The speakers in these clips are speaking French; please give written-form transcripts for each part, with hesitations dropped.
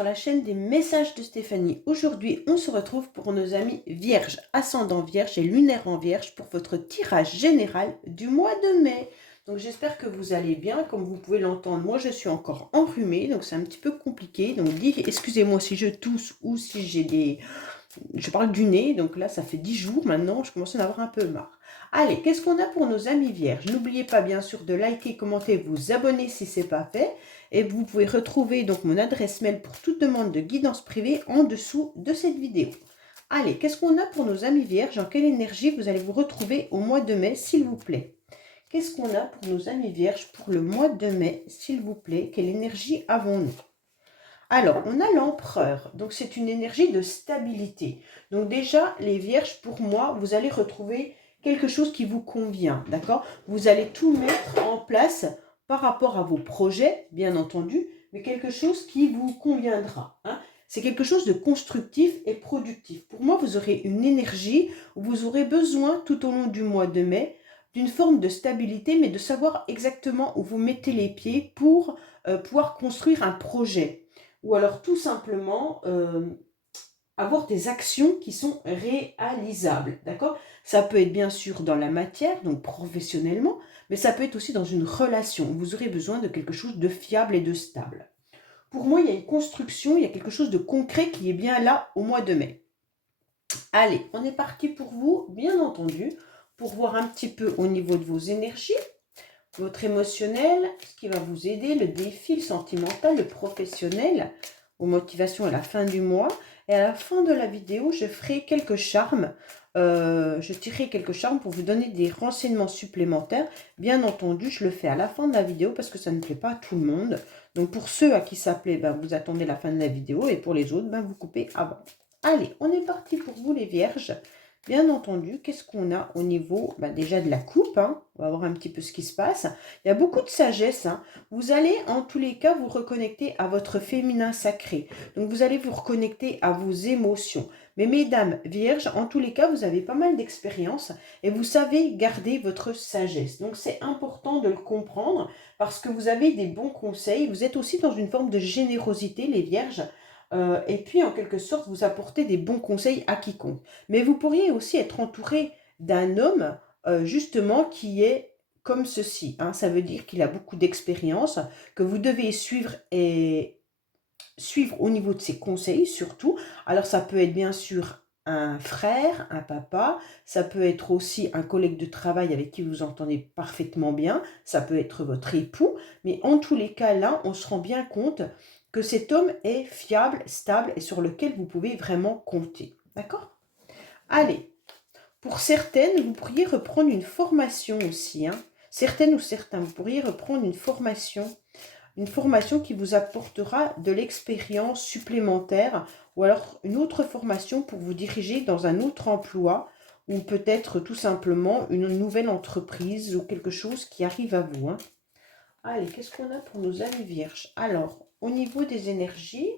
sur la chaîne des messages de Stéphanie. Aujourd'hui, on se retrouve pour nos amis vierges, ascendant vierge et lunaire en vierge pour votre tirage général du mois de mai. Donc j'espère que vous allez bien. Comme vous pouvez l'entendre, moi je suis encore enrhumée, donc c'est un petit peu compliqué. Donc excusez-moi si je tousse ou si j'ai des... Je parle du nez, donc là ça fait 10 jours maintenant, je commence à en avoir un peu marre. Allez, qu'est-ce qu'on a pour nos amis vierges? N'oubliez pas bien sûr de liker, commenter, vous abonner si ce n'est pas fait. Et vous pouvez retrouver donc mon adresse mail pour toute demande de guidance privée en dessous de cette vidéo. Allez, qu'est-ce qu'on a pour nos amis vierges? En quelle énergie vous allez vous retrouver au mois de mai, s'il vous plaît? Qu'est-ce qu'on a pour nos amis vierges pour le mois de mai, s'il vous plaît? Quelle énergie avons-nous? Alors, on a l'empereur, donc c'est une énergie de stabilité. Donc déjà, les vierges, pour moi, vous allez retrouver quelque chose qui vous convient, d'accord? Vous allez tout mettre en place par rapport à vos projets, bien entendu, mais quelque chose qui vous conviendra, hein? C'est quelque chose de constructif et productif. Pour moi, vous aurez une énergie où vous aurez besoin, tout au long du mois de mai, d'une forme de stabilité, mais de savoir exactement où vous mettez les pieds pour pouvoir construire un projet. Ou alors tout simplement avoir des actions qui sont réalisables, d'accord? Ça peut être bien sûr dans la matière, donc professionnellement, mais ça peut être aussi dans une relation. Vous aurez besoin de quelque chose de fiable et de stable. Pour moi, il y a une construction, il y a quelque chose de concret qui est bien là au mois de mai. Allez, on est parti pour vous, bien entendu, pour voir un petit peu au niveau de vos énergies, votre émotionnel, ce qui va vous aider, le défi, le sentimental, le professionnel, aux motivations à la fin du mois. Et à la fin de la vidéo, je ferai quelques charmes. Je tirerai quelques charmes pour vous donner des renseignements supplémentaires. Bien entendu, je le fais à la fin de la vidéo parce que ça ne plaît pas à tout le monde. Donc pour ceux à qui ça plaît, ben, vous attendez la fin de la vidéo. Et pour les autres, ben, vous coupez avant. Allez, on est parti pour vous les vierges. Bien entendu, qu'est-ce qu'on a au niveau déjà de la coupe, hein? On va voir un petit peu ce qui se passe. Il y a beaucoup de sagesse, hein. Vous allez en tous les cas vous reconnecter à votre féminin sacré. Donc vous allez vous reconnecter à vos émotions. Mais mesdames vierges, en tous les cas, vous avez pas mal d'expérience et vous savez garder votre sagesse. Donc c'est important de le comprendre parce que vous avez des bons conseils. Vous êtes aussi dans une forme de générosité, les vierges. Et puis, en quelque sorte, vous apportez des bons conseils à quiconque. Mais vous pourriez aussi être entouré d'un homme, justement, qui est comme ceci, hein. Ça veut dire qu'il a beaucoup d'expérience, que vous devez suivre et suivre au niveau de ses conseils, surtout. Alors, ça peut être bien sûr un frère, un papa, ça peut être aussi un collègue de travail avec qui vous entendez parfaitement bien, ça peut être votre époux, mais en tous les cas, là, on se rend bien compte que cet homme est fiable, stable et sur lequel vous pouvez vraiment compter. D'accord? Allez, pour certaines, vous pourriez reprendre une formation aussi, hein. Certaines ou certains, vous pourriez reprendre une formation qui vous apportera de l'expérience supplémentaire ou alors une autre formation pour vous diriger dans un autre emploi ou peut-être tout simplement une nouvelle entreprise ou quelque chose qui arrive à vous, hein. Allez, qu'est-ce qu'on a pour nos amis vierges? Alors, au niveau des énergies,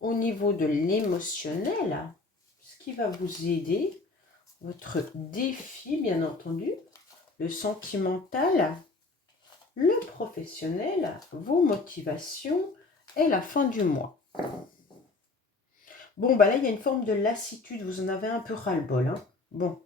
au niveau de l'émotionnel, ce qui va vous aider, votre défi, bien entendu, le sentimental, le professionnel, vos motivations et la fin du mois. Bon, là, il y a une forme de lassitude, vous en avez un peu ras-le-bol, hein. Bon,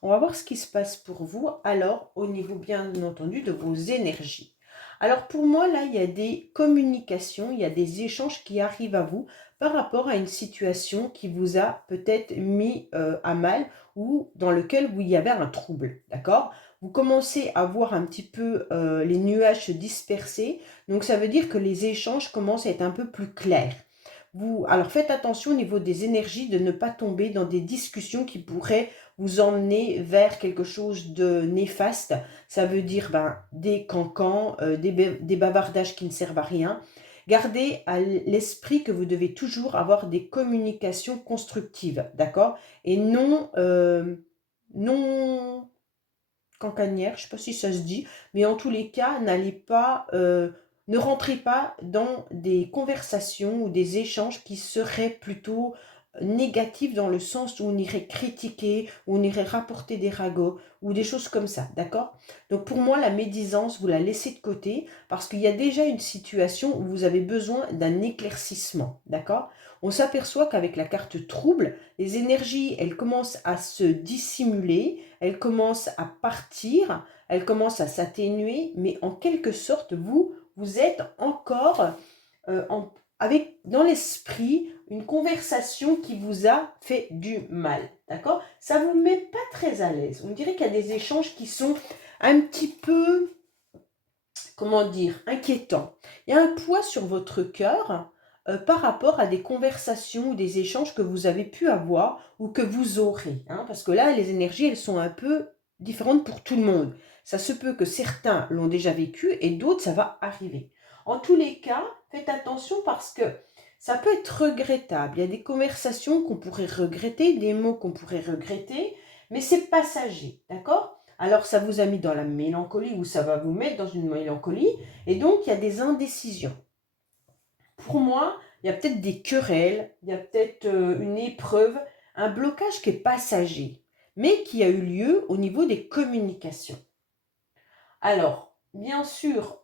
on va voir ce qui se passe pour vous, alors, au niveau, bien entendu, de vos énergies. Alors, pour moi, là, il y a des communications, il y a des échanges qui arrivent à vous par rapport à une situation qui vous a peut-être mis à mal ou dans lequel il y avait un trouble, d'accord? Vous commencez à voir un petit peu les nuages se disperser, donc ça veut dire que les échanges commencent à être un peu plus clairs. Alors faites attention au niveau des énergies de ne pas tomber dans des discussions qui pourraient vous emmener vers quelque chose de néfaste. Ça veut dire des cancans, des bavardages qui ne servent à rien. Gardez à l'esprit que vous devez toujours avoir des communications constructives, d'accord? Et non cancanières, je ne sais pas si ça se dit, mais en tous les cas, ne rentrez pas dans des conversations ou des échanges qui seraient plutôt négatif dans le sens où on irait critiquer, où on irait rapporter des ragots ou des choses comme ça, d'accord? Donc pour moi, la médisance, vous la laissez de côté parce qu'il y a déjà une situation où vous avez besoin d'un éclaircissement, d'accord? On s'aperçoit qu'avec la carte trouble, les énergies, elles commencent à se dissimuler, elles commencent à partir, elles commencent à s'atténuer, mais en quelque sorte, vous êtes encore avec dans l'esprit une conversation qui vous a fait du mal, d'accord? Ça ne vous met pas très à l'aise. On dirait qu'il y a des échanges qui sont un petit peu, comment dire, inquiétants. Il y a un poids sur votre cœur par rapport à des conversations ou des échanges que vous avez pu avoir ou que vous aurez, hein, parce que là, les énergies, elles sont un peu différentes pour tout le monde. Ça se peut que certains l'ont déjà vécu et d'autres, ça va arriver. En tous les cas, faites attention parce que ça peut être regrettable. Il y a des conversations qu'on pourrait regretter, des mots qu'on pourrait regretter, mais c'est passager, d'accord? Alors ça vous a mis dans la mélancolie ou ça va vous mettre dans une mélancolie et donc il y a des indécisions. Pour moi, il y a peut-être des querelles, il y a peut-être une épreuve, un blocage qui est passager, mais qui a eu lieu au niveau des communications. Alors, bien sûr,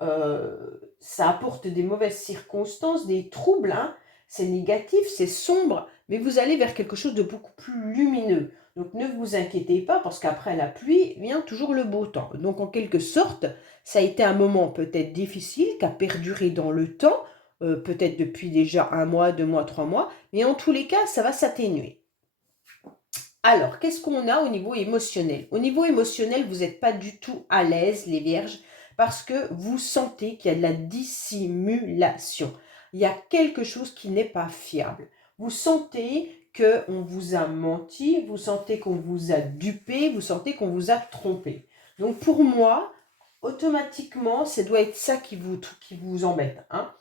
ça apporte des mauvaises circonstances, des troubles, hein. C'est négatif, c'est sombre, mais vous allez vers quelque chose de beaucoup plus lumineux. Donc ne vous inquiétez pas, parce qu'après la pluie vient toujours le beau temps. Donc en quelque sorte, ça a été un moment peut-être difficile, qui a perduré dans le temps, peut-être depuis déjà 1 mois, 2 mois, 3 mois, mais en tous les cas, ça va s'atténuer. Alors, qu'est-ce qu'on a au niveau émotionnel? Au niveau émotionnel, vous n'êtes pas du tout à l'aise, les vierges, parce que vous sentez qu'il y a de la dissimulation. Il y a quelque chose qui n'est pas fiable. Vous sentez qu'on vous a menti, vous sentez qu'on vous a dupé, vous sentez qu'on vous a trompé. Donc pour moi, automatiquement, ça doit être ça qui vous embête, hein.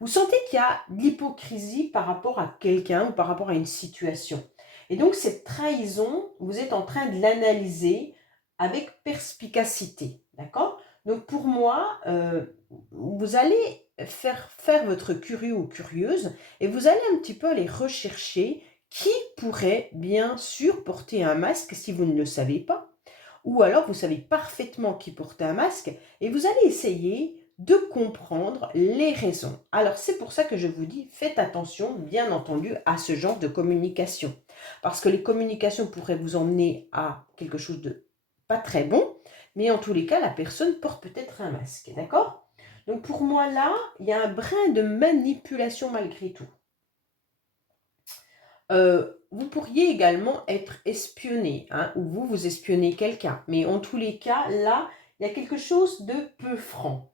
Vous sentez qu'il y a de l'hypocrisie par rapport à quelqu'un ou par rapport à une situation. Et donc, cette trahison, vous êtes en train de l'analyser avec perspicacité, d'accord? Donc, pour moi, vous allez faire votre curieux ou curieuse et vous allez un petit peu aller rechercher qui pourrait bien sûr porter un masque si vous ne le savez pas. Ou alors, vous savez parfaitement qui porte un masque et vous allez essayer de comprendre les raisons. Alors, c'est pour ça que je vous dis, faites attention, bien entendu, à ce genre de communication. Parce que les communications pourraient vous emmener à quelque chose de pas très bon, mais en tous les cas, la personne porte peut-être un masque, d'accord? Donc pour moi, là, il y a un brin de manipulation malgré tout. Vous pourriez également être espionné, hein, ou vous espionnez quelqu'un. Mais en tous les cas, là, il y a quelque chose de peu franc,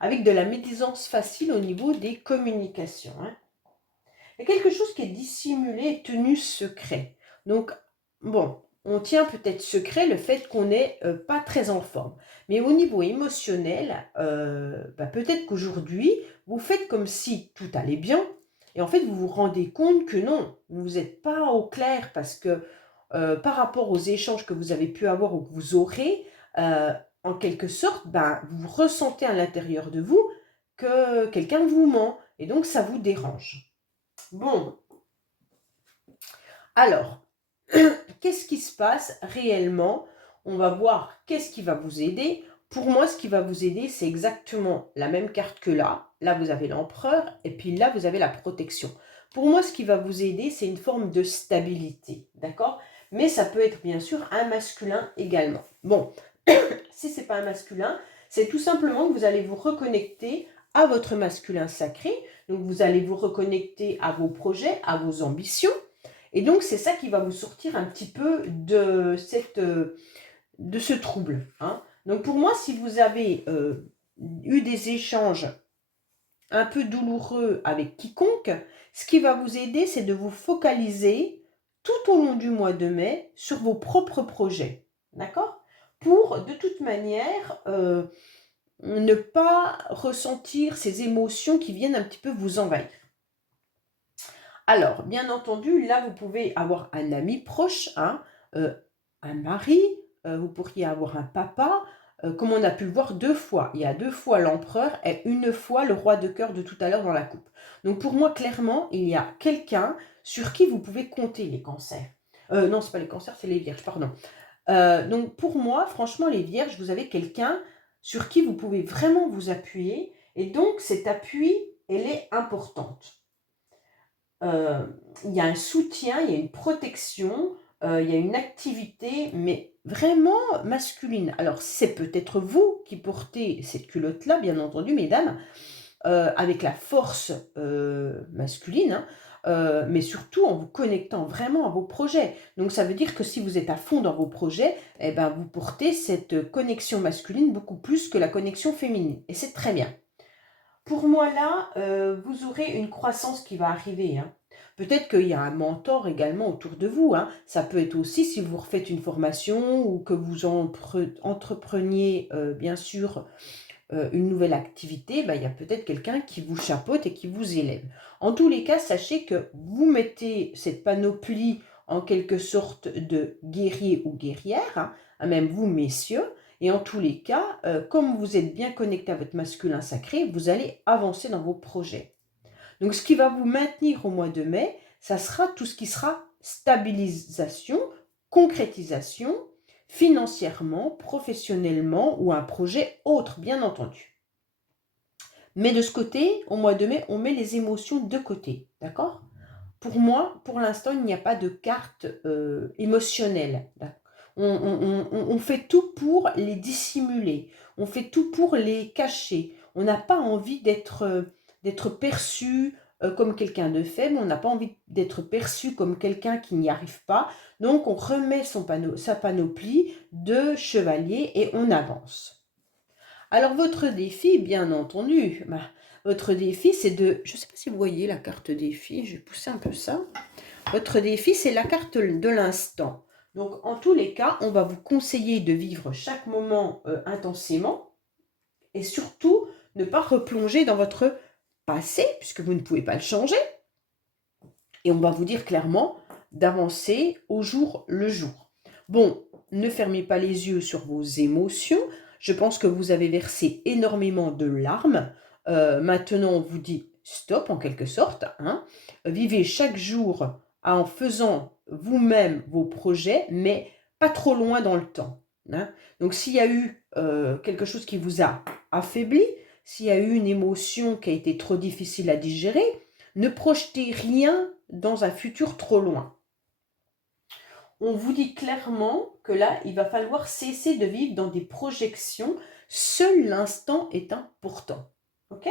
avec de la médisance facile au niveau des communications, hein. Il y a quelque chose qui est dissimulé et tenu secret. Donc, bon, on tient peut-être secret le fait qu'on n'est pas très en forme. Mais au niveau émotionnel, peut-être qu'aujourd'hui, vous faites comme si tout allait bien. Et en fait, vous vous rendez compte que non, vous n'êtes pas au clair parce que par rapport aux échanges que vous avez pu avoir ou que vous aurez, en quelque sorte, vous ressentez à l'intérieur de vous que quelqu'un vous ment. Et donc, ça vous dérange. Bon, alors, qu'est-ce qui se passe réellement? On va voir qu'est-ce qui va vous aider. Pour moi, ce qui va vous aider, c'est exactement la même carte que là. Là, vous avez l'empereur et puis là, vous avez la protection. Pour moi, ce qui va vous aider, c'est une forme de stabilité, d'accord? Mais ça peut être bien sûr un masculin également. Bon, si ce n'est pas un masculin, c'est tout simplement que vous allez vous reconnecter à votre masculin sacré. Donc, vous allez vous reconnecter à vos projets, à vos ambitions. Et donc, c'est ça qui va vous sortir un petit peu de ce trouble, hein. Donc, pour moi, si vous avez eu des échanges un peu douloureux avec quiconque, ce qui va vous aider, c'est de vous focaliser tout au long du mois de mai sur vos propres projets, d'accord? Pour, de toute manière, ne pas ressentir ces émotions qui viennent un petit peu vous envahir. Alors, bien entendu, là, vous pouvez avoir un ami proche, hein, un mari, vous pourriez avoir un papa, comme on a pu le voir 2 fois. Il y a 2 fois l'empereur et une fois le roi de cœur de tout à l'heure dans la coupe. Donc pour moi, clairement, il y a quelqu'un sur qui vous pouvez compter les cancers. Non, c'est pas les cancers, c'est les vierges, pardon. Donc pour moi, franchement, les vierges, vous avez quelqu'un sur qui vous pouvez vraiment vous appuyer. Et donc cet appui, elle est importante. Il y a un soutien, il y a une protection, il y a une activité, mais vraiment masculine. Alors c'est peut-être vous qui portez cette culotte-là, bien entendu, mesdames, avec la force masculine, hein, mais surtout en vous connectant vraiment à vos projets. Donc ça veut dire que si vous êtes à fond dans vos projets, eh ben, vous portez cette connexion masculine beaucoup plus que la connexion féminine. Et c'est très bien. Pour moi là, vous aurez une croissance qui va arriver, hein. Peut-être qu'il y a un mentor également autour de vous, hein. Ça peut être aussi si vous refaites une formation ou que vous entrepreniez bien sûr une nouvelle activité, il y a peut-être quelqu'un qui vous chapeaute et qui vous élève. En tous les cas, sachez que vous mettez cette panoplie en quelque sorte de guerrier ou guerrière, hein, même vous messieurs, et en tous les cas, comme vous êtes bien connecté à votre masculin sacré, vous allez avancer dans vos projets. Donc ce qui va vous maintenir au mois de mai, ça sera tout ce qui sera stabilisation, concrétisation, financièrement, professionnellement ou un projet autre, bien entendu. Mais de ce côté, au mois de mai, on met les émotions de côté, d'accord? Pour moi, pour l'instant, il n'y a pas de carte émotionnelle. On fait tout pour les dissimuler, on fait tout pour les cacher. On n'a pas envie d'être perçu comme quelqu'un de faible, on n'a pas envie d'être perçu comme quelqu'un qui n'y arrive pas. Donc, on remet sa panoplie de chevalier et on avance. Alors, votre défi, bien entendu, votre défi, c'est de... Je ne sais pas si vous voyez la carte défi, je vais pousser un peu ça. Votre défi, c'est la carte de l'instant. Donc, en tous les cas, on va vous conseiller de vivre chaque moment intensément et surtout ne pas replonger dans votre passé, puisque vous ne pouvez pas le changer. Et on va vous dire clairement d'avancer au jour le jour. Bon, ne fermez pas les yeux sur vos émotions. Je pense que vous avez versé énormément de larmes. Maintenant, on vous dit stop en quelque sorte, hein. Vivez chaque jour en faisant vous-même vos projets, mais pas trop loin dans le temps, hein. Donc, s'il y a eu quelque chose qui vous a affaibli, s'il y a eu une émotion qui a été trop difficile à digérer, ne projetez rien dans un futur trop loin. On vous dit clairement que là, il va falloir cesser de vivre dans des projections. Seul l'instant est important. Ok?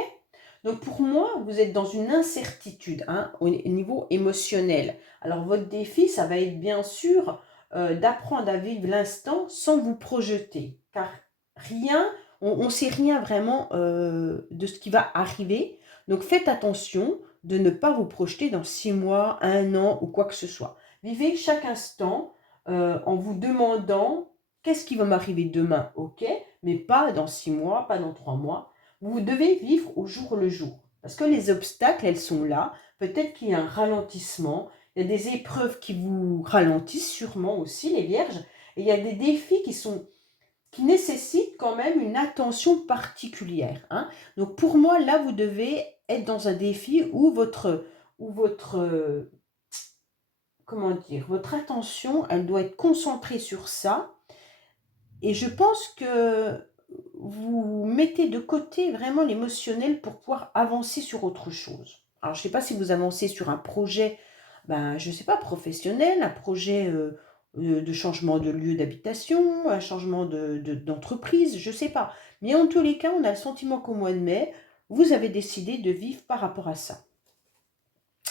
Donc pour moi, vous êtes dans une incertitude, hein, au niveau émotionnel. Alors votre défi, ça va être bien sûr d'apprendre à vivre l'instant sans vous projeter. Car rien, on ne sait rien vraiment de ce qui va arriver. Donc faites attention de ne pas vous projeter dans 6 mois, 1 an ou quoi que ce soit. Vivez chaque instant en vous demandant qu'est-ce qui va m'arriver demain, ok, mais pas dans 6 mois, pas dans 3 mois. Vous devez vivre au jour le jour. Parce que les obstacles, elles sont là. Peut-être qu'il y a un ralentissement. Il y a des épreuves qui vous ralentissent sûrement aussi, les vierges. Et il y a des défis qui nécessitent quand même une attention particulière, hein. Donc pour moi, là, vous devez être dans un défi où votre comment dire, votre attention, elle doit être concentrée sur ça. Et je pense que vous mettez de côté vraiment l'émotionnel pour pouvoir avancer sur autre chose. Alors, je ne sais pas si vous avancez sur un projet, je ne sais pas, professionnel, un projet de changement de lieu d'habitation, un changement d'entreprise, je ne sais pas. Mais en tous les cas, on a le sentiment qu'au mois de mai, vous avez décidé de vivre par rapport à ça.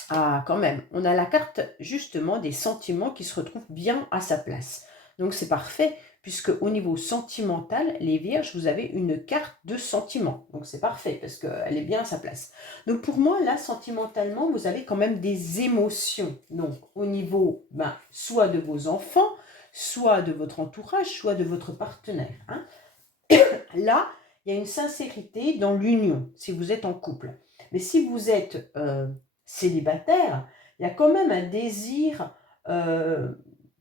Ah, quand même, on a la carte justement des sentiments qui se retrouvent bien à sa place. Donc c'est parfait, puisque au niveau sentimental, les vierges, vous avez une carte de sentiments. Donc c'est parfait, parce qu'elle est bien à sa place. Donc pour moi, là, sentimentalement, vous avez quand même des émotions. Donc au niveau, soit de vos enfants, soit de votre entourage, soit de votre partenaire, hein. Là, il y a une sincérité dans l'union, si vous êtes en couple. Mais si vous êtes célibataire, il y a quand même un désir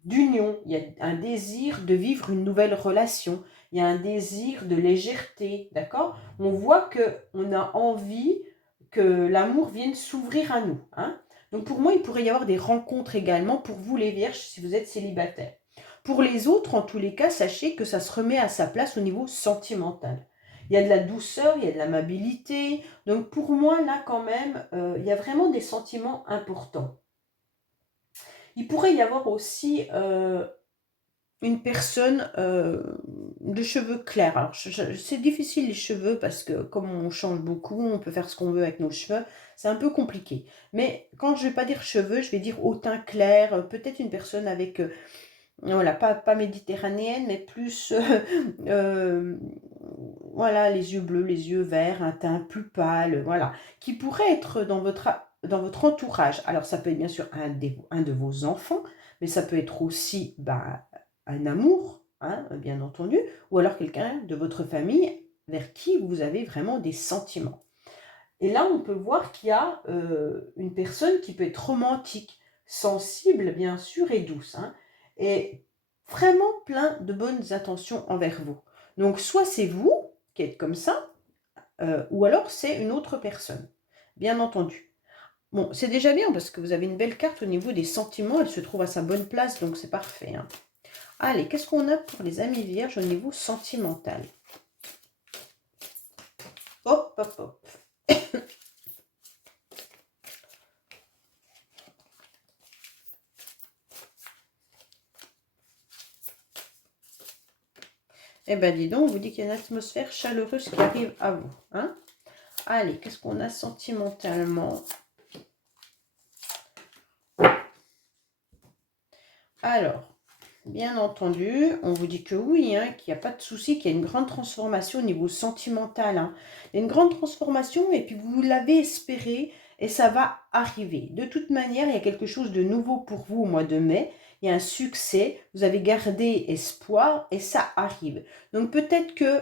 d'union, il y a un désir de vivre une nouvelle relation, il il y a un désir de légèreté, d'accord? On voit qu'on a envie que l'amour vienne s'ouvrir à nous, hein? Donc pour moi, il pourrait y avoir des rencontres également pour vous les vierges si vous êtes célibataire. Pour les autres, en tous les cas, sachez que ça se remet à sa place au niveau sentimental. Il y a de la douceur, il y a de l'amabilité. Donc pour moi, là quand même, il y a vraiment des sentiments importants. Il pourrait y avoir aussi une personne de cheveux clairs. Alors, c'est difficile les cheveux parce que comme on change beaucoup, on peut faire ce qu'on veut avec nos cheveux. C'est un peu compliqué. Mais quand je ne vais pas dire cheveux, je vais dire au teint clair. Peut-être une personne avec, voilà, pas méditerranéenne, mais plus, voilà, les yeux bleus, les yeux verts, un teint plus pâle, voilà. Qui pourrait être dans votre entourage. Alors, ça peut être bien sûr un de vos enfants, mais ça peut être aussi un amour, hein, bien entendu, ou alors quelqu'un de votre famille vers qui vous avez vraiment des sentiments. Et là, on peut voir qu'il y a une personne qui peut être romantique, sensible, bien sûr, et douce, hein, et vraiment plein de bonnes intentions envers vous. Donc, soit c'est vous qui êtes comme ça, ou alors c'est une autre personne, bien entendu. Bon, c'est déjà bien parce que vous avez une belle carte au niveau des sentiments, elle se trouve à sa bonne place, donc c'est parfait, hein. Allez, qu'est-ce qu'on a pour les amis vierges au niveau sentimental? Hop, hop, hop. Eh bien, dis donc, on vous dit qu'il y a une atmosphère chaleureuse qui arrive à vous, hein? Allez, qu'est-ce qu'on a sentimentalement? Alors, bien entendu, on vous dit que oui, hein, qu'il n'y a pas de souci, qu'il y a une grande transformation au niveau sentimental, hein. Il y a une grande transformation et puis vous l'avez espéré et ça va arriver. De toute manière, il y a quelque chose de nouveau pour vous au mois de mai. Il y a un succès, vous avez gardé espoir et ça arrive. Donc peut-être que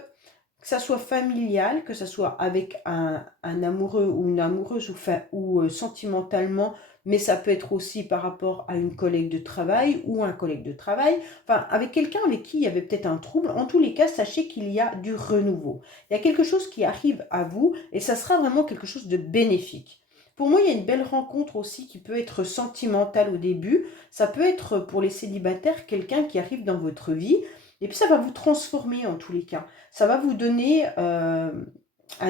ça soit familial, que ça soit avec un amoureux ou une amoureuse ou sentimentalement, mais ça peut être aussi par rapport à une collègue de travail ou un collègue de travail, enfin avec quelqu'un avec qui il y avait peut-être un trouble. En tous les cas, sachez qu'il y a du renouveau. Il y a quelque chose qui arrive à vous et ça sera vraiment quelque chose de bénéfique. Pour moi, il y a une belle rencontre aussi qui peut être sentimentale au début. Ça peut être pour les célibataires quelqu'un qui arrive dans votre vie et puis ça va vous transformer en tous les cas. Ça va vous donner un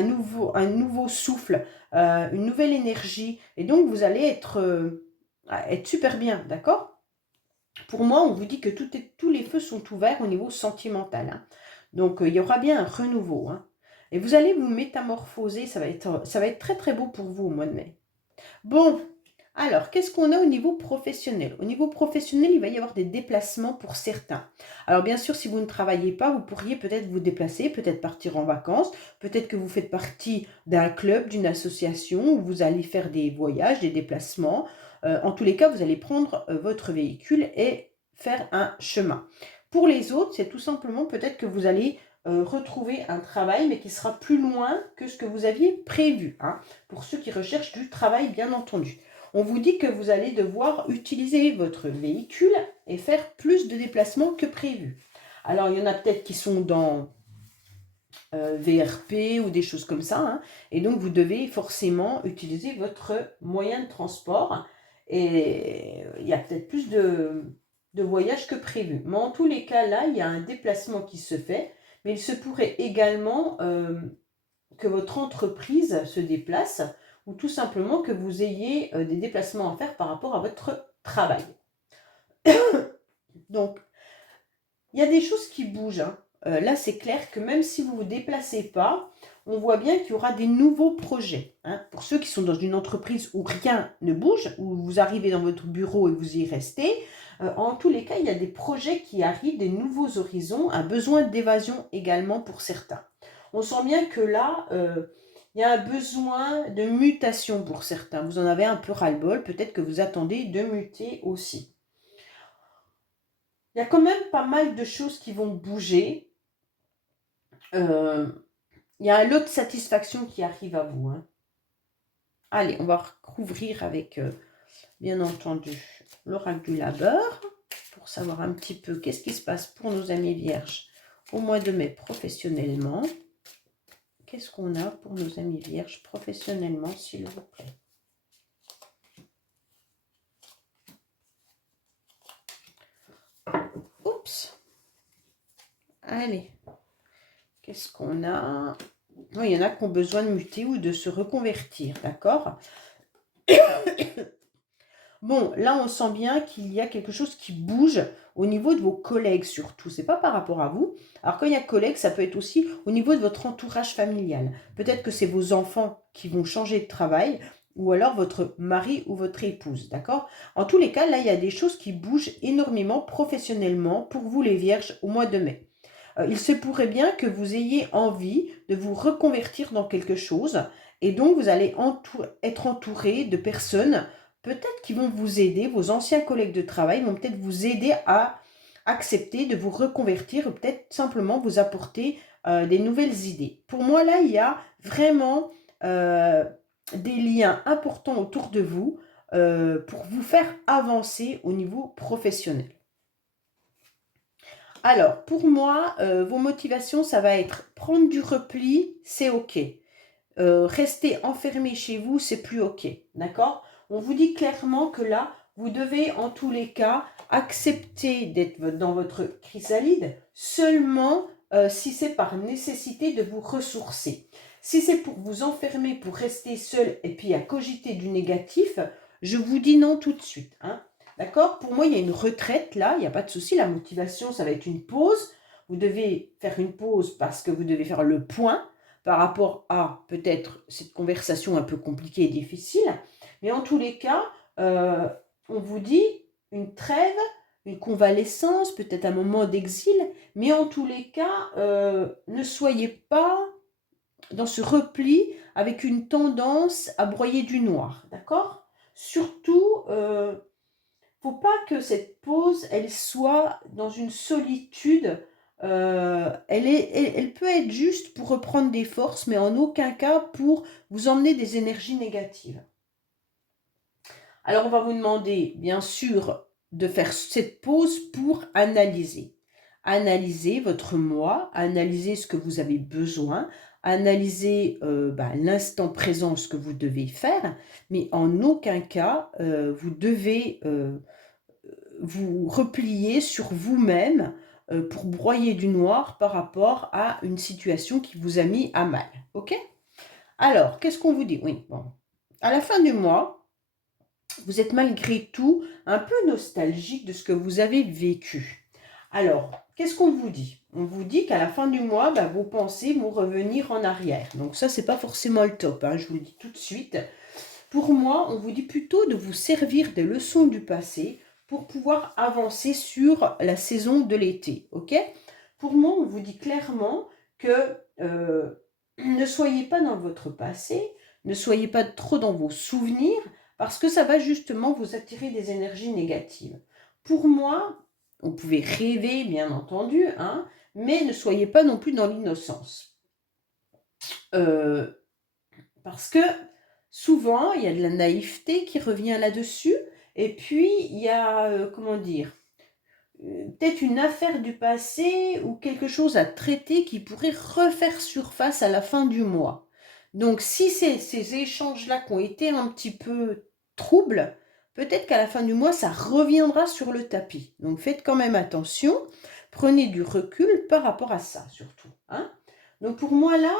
nouveau souffle, une nouvelle énergie. Et donc, vous allez être super bien, d'accord? Pour moi, on vous dit que tous les feux sont ouverts au niveau sentimental, hein. Donc, il y aura bien un renouveau, hein. Et vous allez vous métamorphoser. Ça va être très, très beau pour vous au mois de mai. Bon, alors, qu'est-ce qu'on a au niveau professionnel? Au niveau professionnel, il va y avoir des déplacements pour certains. Alors, bien sûr, si vous ne travaillez pas, vous pourriez peut-être vous déplacer, peut-être partir en vacances, peut-être que vous faites partie d'un club, d'une association, où vous allez faire des voyages, des déplacements. En tous les cas, vous allez prendre votre véhicule et faire un chemin. Pour les autres, c'est tout simplement peut-être que vous allez retrouver un travail, mais qui sera plus loin que ce que vous aviez prévu, hein, pour ceux qui recherchent du travail, bien entendu. On vous dit que vous allez devoir utiliser votre véhicule et faire plus de déplacements que prévu. Alors, il y en a peut-être qui sont dans VRP ou des choses comme ça, hein, et donc vous devez forcément utiliser votre moyen de transport et il y a peut-être plus de voyages que prévu. Mais en tous les cas, là, il y a un déplacement qui se fait, mais il se pourrait également que votre entreprise se déplace ou tout simplement que vous ayez des déplacements à faire par rapport à votre travail. Donc, il y a des choses qui bougent, hein. Là, c'est clair que même si vous ne vous déplacez pas, on voit bien qu'il y aura des nouveaux projets, hein. Pour ceux qui sont dans une entreprise où rien ne bouge, où vous arrivez dans votre bureau et vous y restez, en tous les cas, il y a des projets qui arrivent, des nouveaux horizons, un besoin d'évasion également pour certains. On sent bien que là, il y a un besoin de mutation pour certains. Vous en avez un peu ras-le-bol, peut-être que vous attendez de muter aussi. Il y a quand même pas mal de choses qui vont bouger. Il y a un lot de satisfaction qui arrive à vous, hein. Allez, on va recouvrir avec, bien entendu, l'oracle du labeur, pour savoir un petit peu qu'est-ce qui se passe pour nos amis vierges au mois de mai professionnellement. Qu'est-ce qu'on a pour nos amis vierges professionnellement, s'il vous plaît? Oups. Allez. Qu'est-ce qu'on a? Oui, il y en a qui ont besoin de muter ou de se reconvertir, d'accord? Bon, là, on sent bien qu'il y a quelque chose qui bouge au niveau de vos collègues surtout. C'est pas par rapport à vous. Alors, quand il y a collègues, ça peut être aussi au niveau de votre entourage familial. Peut-être que c'est vos enfants qui vont changer de travail ou alors votre mari ou votre épouse, d'accord? En tous les cas, là, il y a des choses qui bougent énormément professionnellement pour vous, les vierges, au mois de mai. Il se pourrait bien que vous ayez envie de vous reconvertir dans quelque chose et donc vous allez être entouré de personnes peut-être qui vont vous aider, vos anciens collègues de travail vont peut-être vous aider à accepter de vous reconvertir ou peut-être simplement vous apporter des nouvelles idées. Pour moi, là, il y a vraiment des liens importants autour de vous pour vous faire avancer au niveau professionnel. Alors, pour moi, vos motivations, ça va être prendre du repli, c'est OK. Rester enfermé chez vous, c'est plus OK. D'accord? On vous dit clairement que là, vous devez en tous les cas accepter d'être dans votre chrysalide seulement si c'est par nécessité de vous ressourcer. Si c'est pour vous enfermer, pour rester seul et puis à cogiter du négatif, je vous dis non tout de suite. Hein. D'accord? Pour moi, il y a une retraite là, il n'y a pas de souci. La motivation, ça va être une pause. Vous devez faire une pause parce que vous devez faire le point par rapport à peut-être cette conversation un peu compliquée et difficile. Mais en tous les cas, on vous dit une trêve, une convalescence, peut-être un moment d'exil. Mais en tous les cas, ne soyez pas dans ce repli avec une tendance à broyer du noir. D'accord? Surtout, faut pas que cette pause, elle soit dans une solitude. Elle peut être juste pour reprendre des forces, mais en aucun cas pour vous emmener des énergies négatives. Alors, on va vous demander, bien sûr, de faire cette pause pour analyser. Analyser votre moi, analyser ce que vous avez besoin, analyser l'instant présent, ce que vous devez faire, mais en aucun cas, vous devez vous replier sur vous-même pour broyer du noir par rapport à une situation qui vous a mis à mal. Ok? Alors, qu'est-ce qu'on vous dit? Oui, bon. À la fin du mois, vous êtes malgré tout un peu nostalgique de ce que vous avez vécu. Alors, qu'est-ce qu'on vous dit? On vous dit qu'à la fin du mois, vos pensées vont revenir en arrière. Donc ça, c'est pas forcément le top, hein, je vous le dis tout de suite. Pour moi, on vous dit plutôt de vous servir des leçons du passé pour pouvoir avancer sur la saison de l'été. Ok? Pour moi, on vous dit clairement que ne soyez pas dans votre passé, ne soyez pas trop dans vos souvenirs, parce que ça va justement vous attirer des énergies négatives. Pour moi, on pouvait rêver, bien entendu, hein, mais ne soyez pas non plus dans l'innocence. Parce que souvent, il y a de la naïveté qui revient là-dessus, et puis il y a, comment dire, peut-être une affaire du passé ou quelque chose à traiter qui pourrait refaire surface à la fin du mois. Donc, si c'est ces échanges-là qui ont été un petit peu troubles, peut-être qu'à la fin du mois, ça reviendra sur le tapis. Donc, faites quand même attention. Prenez du recul par rapport à ça, surtout. Hein. Donc, pour moi, là,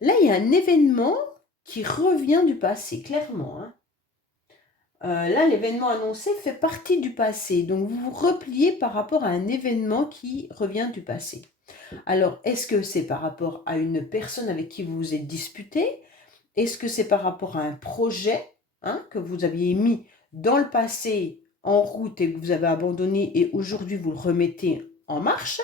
il y a un événement qui revient du passé, clairement. Hein. Là, l'événement annoncé fait partie du passé. Donc, vous vous repliez par rapport à un événement qui revient du passé. Alors, est-ce que c'est par rapport à une personne avec qui vous vous êtes disputé? Est-ce que c'est par rapport à un projet que vous aviez mis dans le passé en route et que vous avez abandonné et aujourd'hui vous le remettez en marche?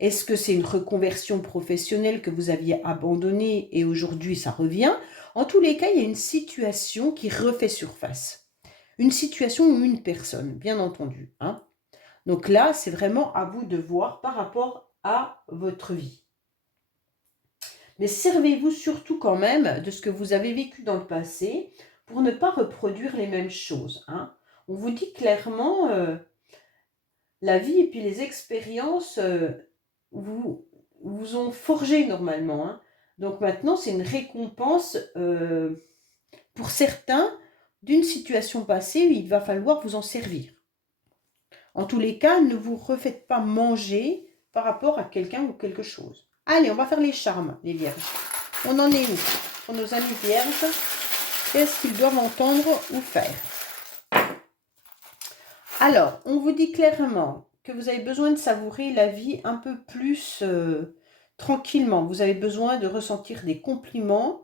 Est-ce que c'est une reconversion professionnelle que vous aviez abandonnée et aujourd'hui ça revient? En tous les cas, il y a une situation qui refait surface. Une situation ou une personne, bien entendu. Hein. Donc là, c'est vraiment à vous de voir par rapport à votre vie. Mais servez-vous surtout quand même de ce que vous avez vécu dans le passé pour ne pas reproduire les mêmes choses. Hein. On vous dit clairement, la vie et puis les expériences vous ont forgé normalement, hein. Donc maintenant, c'est une récompense pour certains d'une situation passée où il va falloir vous en servir. En tous les cas, ne vous refaites pas manger par rapport à quelqu'un ou quelque chose. Allez, on va faire les charmes, les vierges. On en est où pour nos amis vierges? Qu'est-ce qu'ils doivent entendre ou faire? Alors, on vous dit clairement que vous avez besoin de savourer la vie un peu plus tranquillement. Vous avez besoin de ressentir des compliments.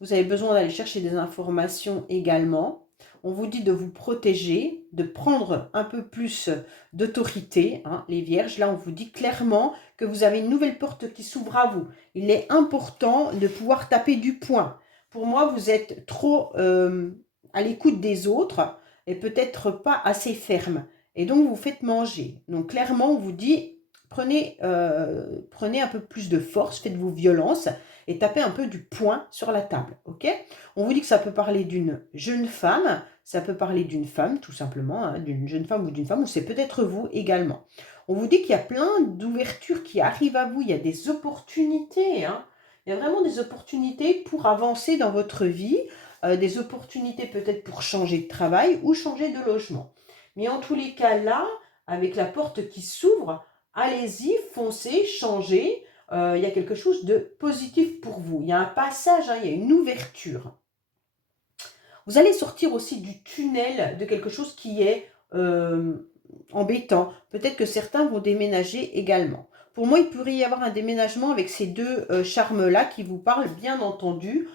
Vous avez besoin d'aller chercher des informations également. On vous dit de vous protéger, de prendre un peu plus d'autorité, hein, les vierges. Là, on vous dit clairement que vous avez une nouvelle porte qui s'ouvre à vous. Il est important de pouvoir taper du poing. Pour moi, vous êtes trop à l'écoute des autres et peut-être pas assez ferme. Et donc, vous faites manger. Donc, clairement, on vous dit, prenez un peu plus de force, faites-vous violence et tapez un peu du poing sur la table, ok? On vous dit que ça peut parler d'une jeune femme, ça peut parler d'une femme, tout simplement, hein, d'une jeune femme ou d'une femme, ou c'est peut-être vous également. On vous dit qu'il y a plein d'ouvertures qui arrivent à vous, il y a des opportunités, hein. Il y a vraiment des opportunités pour avancer dans votre vie, des opportunités peut-être pour changer de travail ou changer de logement. Mais en tous les cas, là, avec la porte qui s'ouvre, allez-y, foncez, changez. Il y a quelque chose de positif pour vous. Il y a un passage, hein, il y a une ouverture. Vous allez sortir aussi du tunnel de quelque chose qui est embêtant. Peut-être que certains vont déménager également. Pour moi, il pourrait y avoir un déménagement avec ces deux charmes-là qui vous parlent, bien entendu,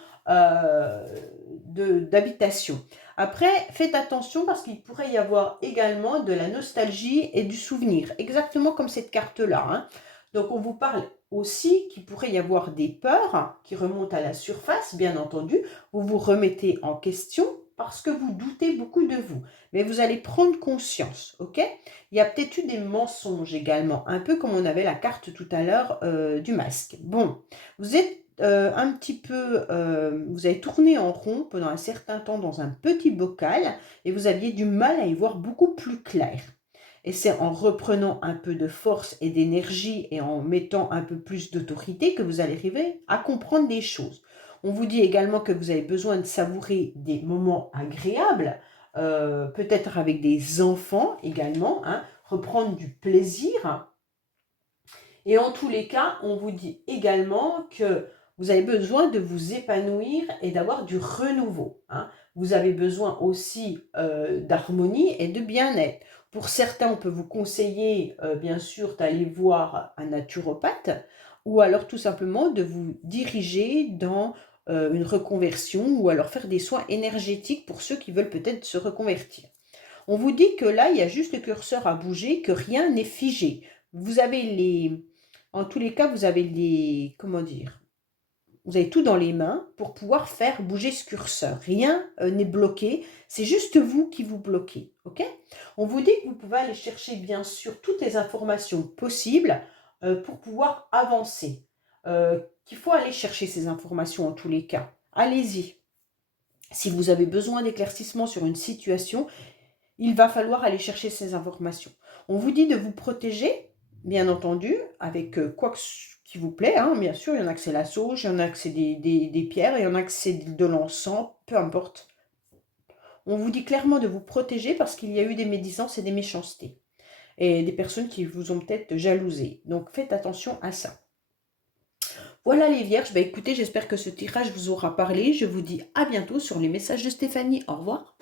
d'habitation. Après, faites attention parce qu'il pourrait y avoir également de la nostalgie et du souvenir, exactement comme cette carte-là, hein. Donc, on vous parle aussi qu'il pourrait y avoir des peurs qui remontent à la surface, bien entendu. Vous vous remettez en question parce que vous doutez beaucoup de vous. Mais vous allez prendre conscience, ok? Il y a peut-être eu des mensonges également, un peu comme on avait la carte tout à l'heure du masque. Bon, vous êtes un petit peu, vous avez tourné en rond pendant un certain temps dans un petit bocal et vous aviez du mal à y voir beaucoup plus clair. Et c'est en reprenant un peu de force et d'énergie et en mettant un peu plus d'autorité que vous allez arriver à comprendre les choses. On vous dit également que vous avez besoin de savourer des moments agréables, peut-être avec des enfants également, hein, reprendre du plaisir. Et en tous les cas, on vous dit également que vous avez besoin de vous épanouir et d'avoir du renouveau, hein. Vous avez besoin aussi d'harmonie et de bien-être. Pour certains, on peut vous conseiller, bien sûr, d'aller voir un naturopathe ou alors tout simplement de vous diriger dans une reconversion ou alors faire des soins énergétiques pour ceux qui veulent peut-être se reconvertir. On vous dit que là, il y a juste le curseur à bouger, que rien n'est figé. Vous avez en tous les cas, vous avez comment dire, vous avez tout dans les mains pour pouvoir faire bouger ce curseur. Rien n'est bloqué, c'est juste vous qui vous bloquez, ok? On vous dit que vous pouvez aller chercher bien sûr toutes les informations possibles pour pouvoir avancer. Qu'il faut aller chercher ces informations en tous les cas. Allez-y. Si vous avez besoin d'éclaircissement sur une situation, il va falloir aller chercher ces informations. On vous dit de vous protéger, bien entendu, avec quoi qui vous plaît, hein, bien sûr. Il y en a que c'est la sauge, il y en a que c'est des pierres, il y en a que c'est de l'encens, peu importe. On vous dit clairement de vous protéger parce qu'il y a eu des médisances et des méchancetés. Et des personnes qui vous ont peut-être jalousé. Donc faites attention à ça. Voilà les vierges, écoutez, j'espère que ce tirage vous aura parlé. Je vous dis à bientôt sur les messages de Stéphanie. Au revoir.